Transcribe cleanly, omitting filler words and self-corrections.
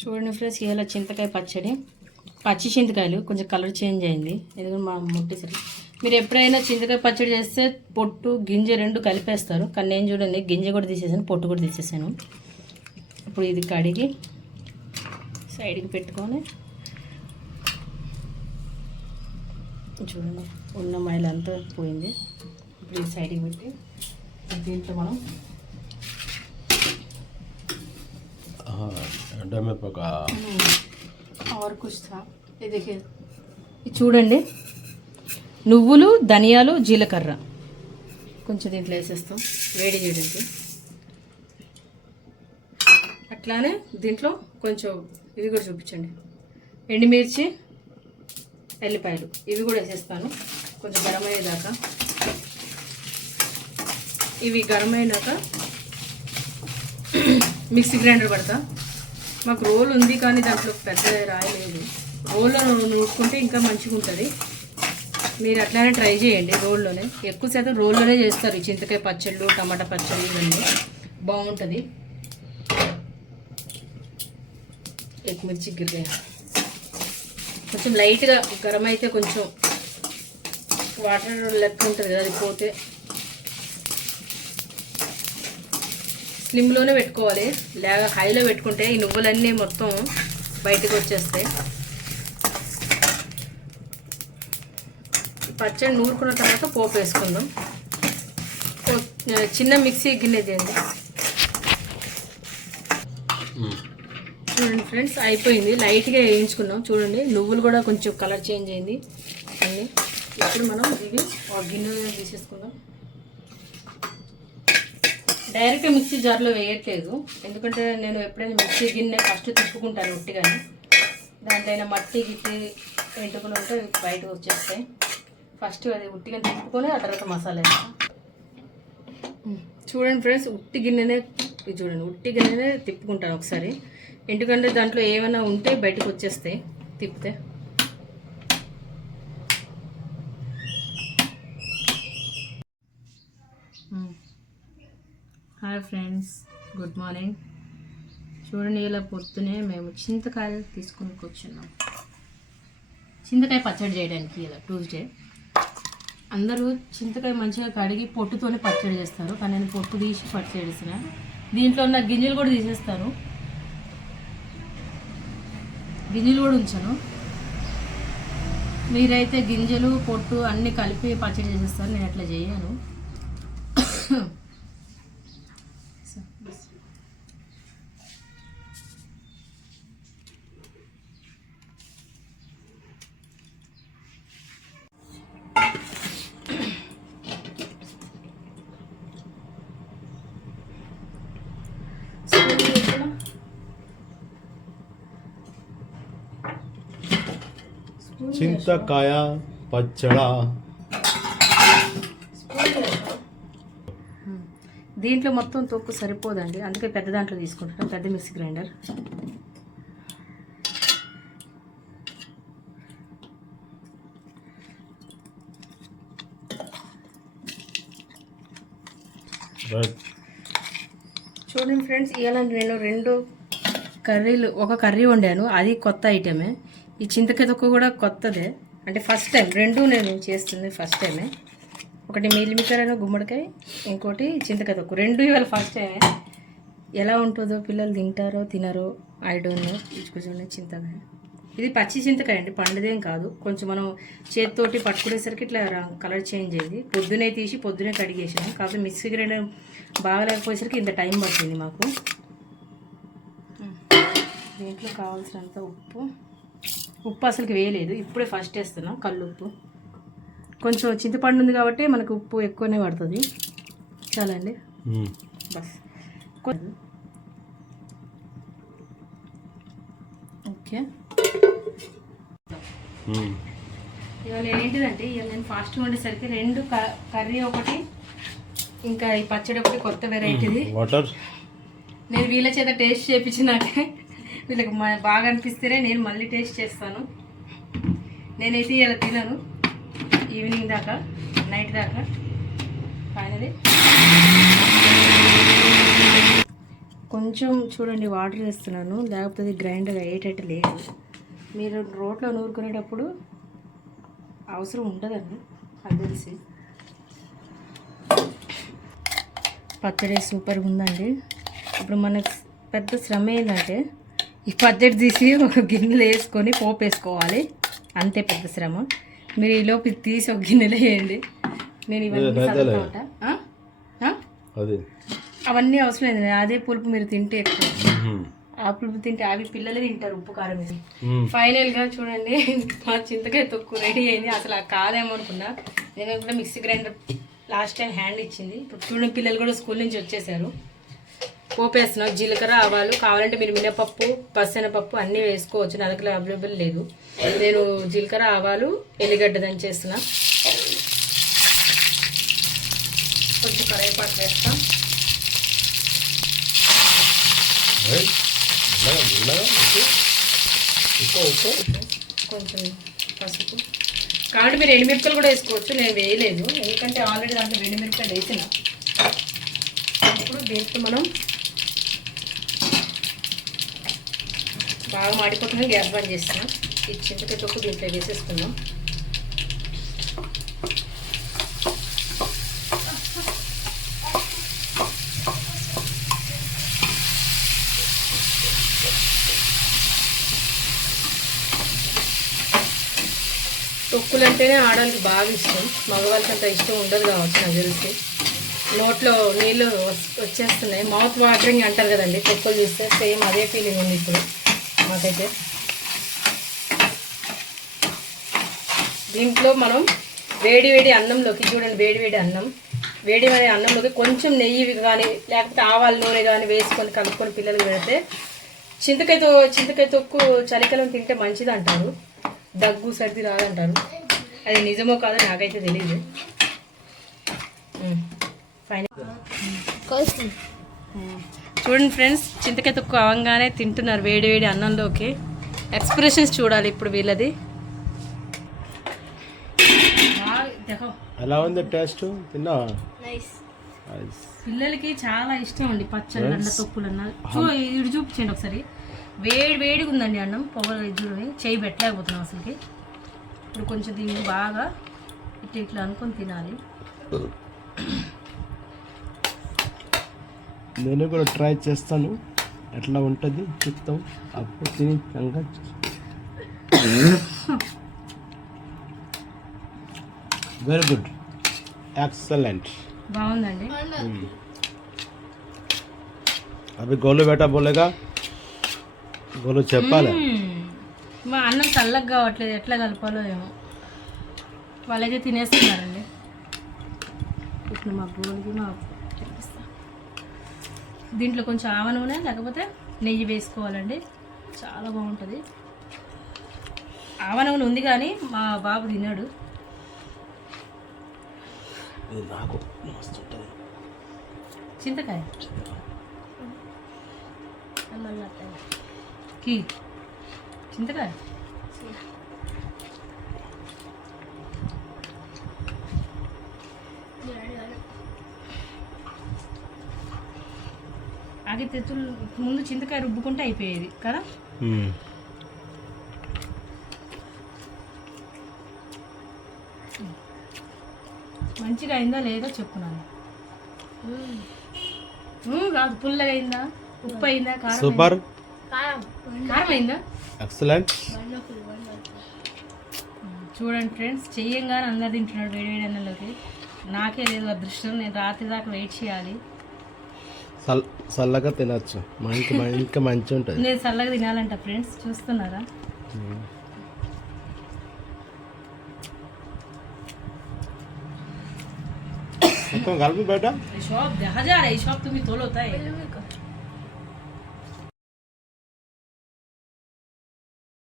చూడండి ఫ్రెండ్స్, ఇలా చింతకాయ పచ్చడి. పచ్చి చింతకాయలు కొంచెం కలర్ చేంజ్ అయింది, ఎందుకంటే మా ముట్టేసరికి. మీరు ఎప్పుడైనా చింతకాయ పచ్చడి చేస్తే పొట్టు గింజ రెండు కలిపేస్తారు, కానీ నేను చూడండి గింజ కూడా తీసేసాను, పొట్టు కూడా తీసేసాను. ఇప్పుడు ఇది కడిగి సైడ్కి పెట్టుకొని చూడండి ఉన్న మైల్ అంతా పోయింది. ఇప్పుడు ఇది సైడ్కి పెట్టి దీంట్లో మనం और कुछ था ये देखिए, ఇది చూడండి నువ్వులు, ధనియాలు, జీలకర్ర కొంచెం దీంట్లో వేసేస్తాం వేడి చేయడానికి. అట్లానే దీంట్లో కొంచెం ఇవి కూడా చూపించండి, ఎండుమిర్చి, ఎల్లిపాయలు ఇవి కూడా వేసేస్తాను కొంచెం గరం అయ్యేదాకా. ఇవి గరం అయినాక మిక్సీ గ్రైండర్ పడతా. మాకు రోల్ ఉంది కానీ దాంట్లో పెద్ద రాయలేదు, రోల్లో నూరుకుంటే ఇంకా మంచిగా ఉంటుంది. మీరు అట్లానే ట్రై చేయండి, రోల్లోనే ఎక్కువ శాతం రోల్లోనే చేస్తారు ఈ చింతకాయ పచ్చళ్ళు, టమాటా పచ్చళ్ళు ఇవన్నీ బాగుంటుంది. ఎగ్ మిర్చి గిర్రే కొంచెం లైట్గా గరం అయితే కొంచెం వాటర్ లెక్క ఉంటుంది కదా, అది పోతే స్లిమ్లోనే పెట్టుకోవాలి. లేక హైలో పెట్టుకుంటే ఈ నువ్వులన్నీ మొత్తం బయటకు వచ్చేస్తాయి. పచ్చడి నూరుకున్న తర్వాత పోపు వేసుకుందాం. చిన్న మిక్సీ గిన్నె చేయండి. చూడండి ఫ్రెండ్స్, అయిపోయింది. లైట్గా వేయించుకున్నాం. చూడండి నువ్వులు కూడా కొంచెం కలర్ చేంజ్ అయింది అన్నీ. ఇప్పుడు మనం ఇవి ఒక గిన్నెలో తీసేసుకుందాం. డైరెక్ట్ మిక్సీ జార్లో వేయట్లేదు, ఎందుకంటే నేను ఎప్పుడైనా మిక్సీ గిన్నె ఫస్ట్ తిప్పుకుంటాను ఉట్టిగానే. దాంట్లో అయినా మట్టి గిట్టి ఎంటుకలు ఉంటే బయటకు వచ్చేస్తాయి. ఫస్ట్ అది ఉట్టిగా తిప్పుకొని ఆ తర్వాత మసాలా వేస్తాం. చూడండి ఫ్రెండ్స్, ఉట్టి గిన్నెనే ఇది చూడండి, ఉట్టి గిన్నెనే తిప్పుకుంటాను ఒకసారి, ఎందుకంటే దాంట్లో ఏమైనా ఉంటే బయటకు వచ్చేస్తాయి తిప్పితే. Hi friends, good morning. చూడండి ఇలా పొద్దునే మేము చింతకాయలు తీసుకుని కూర్చున్నాం చింతకాయ పచ్చడి చేయడానికి. ఇలా ట్యూస్డే అందరూ చింతకాయ మంచిగా కడిగి పొట్టుతోనే పచ్చడి చేస్తారు, కానీ నేను పొట్టు తీసి పచ్చడి చేసిన. దీంట్లో ఉన్న గింజలు కూడా తీసేస్తాను, గింజలు కూడా ఉంచాను. మీరైతే గింజలు పొట్టు అన్నీ కలిపి పచ్చడి చేసేస్తారు, నేను అట్లా చేయను. చింతకాయ పచ్చడా దీంట్లో మొత్తం తొక్కు సరిపోదండి, అందుకే పెద్ద దాంట్లో తీసుకుంటాను, పెద్ద మిక్సీ గ్రైండర్. చూడండి ఫ్రెండ్స్, ఇవాళ నేను రెండు కర్రీలు, ఒక కర్రీ వండాను, అది కొత్త ఐటమే. ఈ చింతకాయ తొక్కు కూడా కొత్తదే, అంటే ఫస్ట్ టైం. రెండు నేను చేస్తుంది ఫస్ట్ టైమే. ఒకటి మీలిమికర్ అని గుమ్మడికాయ, ఇంకోటి చింతకాయ తొక్కు, రెండు ఇవాళ ఫస్ట్ టైమే. ఎలా ఉంటుందో, పిల్లలు తింటారో తినరో ఐ డోంట్ నో. చూడండి చింతకాయ, ఇది పచ్చి చింతకాయ అండి, పండుదేం కాదు. కొంచెం మనం చేతితోటి పట్టుకునేసరికి ఇట్లా కలర్ చేంజ్ అయింది. పొద్దునే తీసి పొద్దునే కడిగేసాను, కాకపోతే మిక్సీ గ్రైండర్ బాగాలేకపోయేసరికి ఇంత టైం పట్టింది మాకు. దీంట్లో కావాల్సినంత ఉప్పు అసలుకి వేయలేదు, ఇప్పుడే ఫస్ట్ వేస్తున్నా కళ్ళు ఉప్పు. కొంచెం చింతపండు ఉంది కాబట్టి మనకు ఉప్పు ఎక్కువనే పడుతుంది. చాలా అండి, బస్. ఓకే, ఇవాళ ఏంటిదంటే, ఇవాళ నేను ఫాస్ట్ వండేసరికి రెండు కర్రీ ఒకటి, ఇంకా ఈ పచ్చడి ఒకటి కొత్త వెరైటీది. నేను వీళ్ళ చేత టేస్ట్ చేయించినాకే వీళ్ళకి బాగా అనిపిస్తేనే నేను మళ్ళీ టేస్ట్ చేస్తాను. నేనైతే ఇలా తినను ఈవినింగ్ దాకా, నైట్ దాకా. ఫైనలీ కొంచెం చూడండి వాటర్ వేస్తున్నాను, లేకపోతే గ్రైండర్ అయ్యేటట్టు లేదు. మీరు రోట్లో నూరుకునేటప్పుడు అవసరం ఉండదండి, అది తెలిసి. పచ్చడి సూపర్గా ఉందండి. ఇప్పుడు మనకు పెద్ద శ్రమ ఏంటంటే ఈ పచ్చడి తీసి ఒక గిన్నెలో వేసుకొని పోపు వేసుకోవాలి, అంతే పెద్ద శ్రమ. మీరు ఈలోపు ఇది తీసి ఒక గిన్నెలో వేయండి. నేను ఇవన్నీ చదువుతా ఉంటా. అవన్నీ అవసరం లేదు, అదే పులుపు మీరు తింటే ఎక్కువ. ఆ పులుపు తింటే అవి పిల్లలే తింటారు, ఉప్పు కారం వేసి. ఫైనల్గా చూడండి మా చింతకాయ తొక్కు రెడీ అయింది. అసలు ఆ కాదేమో అనుకున్నా, నేను కూడా mixie grinder last time hand ఇచ్చింది. ఇప్పుడు చూడండి పిల్లలు కూడా స్కూల్ నుంచి వచ్చేసారు. పోపు వేస్తున్నాం, జీలకర్ర ఆవాలు, కావాలంటే మీరు మినపప్పు పచ్చెనపప్పు అన్నీ వేసుకోవచ్చు, నా దగ్గర అవైలబుల్ లేదు. నేను జీలకర్ర ఆవాలు ఎల్లిగడ్డ దంచేస్తున్నా. కొంచెం కరివేపాకు వేస్తాం, కొంచెం పసుపు. కాబట్టి మీరు ఎండుమిరపకాయలు కూడా వేసుకోవచ్చు, నేను వేయలేదు ఎందుకంటే ఆల్రెడీ దాంట్లో ఎండుమిరపకాయలు వేసిన. ఇప్పుడు దీంట్లో మనం బాగా మాడిపోతుంది, గ్యాస్ బంద్ చేస్తున్నాం. ఈ చింతకాయ తొక్కు దీంట్లో వేసేసుకుందాం. తొక్కులు అంటేనే ఆడవాళ్ళకి బాగా ఇష్టం, మగవాళ్ళకి అంత ఇష్టం ఉండదు కావచ్చు నాకు తెలిసి. నోట్లో నీళ్ళు వచ్చేస్తున్నాయి, మౌత్ వాటరింగ్ అంటారు కదండి తొక్కులు చూస్తే, సేమ్ అదే ఫీలింగ్ ఉంది ఇప్పుడు మాకైతే. దీంట్లో మనం వేడి వేడి అన్నంలోకి చూడండి, వేడి వేడి అన్నం, వేడి వేడి అన్నంలోకి కొంచెం నెయ్యి కానీ లేకపోతే ఆవాల నూనె కానీ వేసుకొని కలుపుకొని పిల్లలకు పెడితే, చింతకాయ తొక్కు చలికాలం తింటే మంచిది అంటారు, దగ్గు సర్ది రాదంటారు. అది నిజమో కాదో నాకైతే తెలియదు. చూడండి ఫ్రెండ్స్, చింతకాయ తొక్కు అవంగానే తింటున్నారు వేడి వేడి అన్నంలోకి. ఎక్స్ప్రెషన్స్ చూడాలి ఇప్పుడు వీళ్ళది. ఎలా ఉంది టేస్ట్? తిన్నావా? పిల్లలకి చాలా ఇష్టం అండి పచ్చళ్ళు అన్న తొక్కులు అన్న. ఇటు చూపించండి ఒకసారి, వేడి వేడిగా ఉందండి అన్నం, పొగలు చూడండి, చేయి పెట్టలేకపోతున్నాం అసలుకి. ఇప్పుడు కొంచెం దీన్ని బాగా ఇట్లా అనుకొని తినాలి. నేను కూడా ట్రై చేస్తాను, ఎట్లా ఉంటుంది చెప్తాం అప్పుడు తిని. వెరీ గుడ్, ఎక్సలెంట్, బాగుందండి. అవి గోలు బేటా బోలేగా, గోలు చెప్పాలి. మా అన్నం చల్లగా కావట్లేదు, ఎట్లా కలపాలో ఏమో. వాళ్ళైతే తినేస్తున్నారండి. ఇప్పుడు మా గోలుకి దీంట్లో కొంచెం ఆవ నూనె లేకపోతే నెయ్యి వేసుకోవాలండి, చాలా బాగుంటుంది. ఆవ నూనె ఉంది కానీ మా బాబు తిన్నాడు. చింతకాయ చింతకాయ ఆగి తెచ్చులు ముందు చింతకాయ రుబ్బుకుంటే అయిపోయేది కదా. మంచిగా అయిందా లేదా చెప్పున్నాను. కాదు పుల్లగా అయిందా, ఉప్పు అయిందా, సూపర్, కారం అయిందా, ఎక్సలెంట్. చూడండి ఫ్రెండ్స్, చెయ్యంగానే అందరు తింటున్నాడు వేడి వేడి అన్నంలోకి. నాకే లేదు అదృష్టం, నేను రాత్రి దాకా వెయిట్ చేయాలి. చల్లగా తినచ్చు, ఇంకా మంచి ఉంటుంది. నేను చల్లగా తినాలంట ఫ్రెండ్స్, చూస్తున్నారా. कल्प बेटा शॉप 1000 है, शॉप तुम्हें तोल होता है।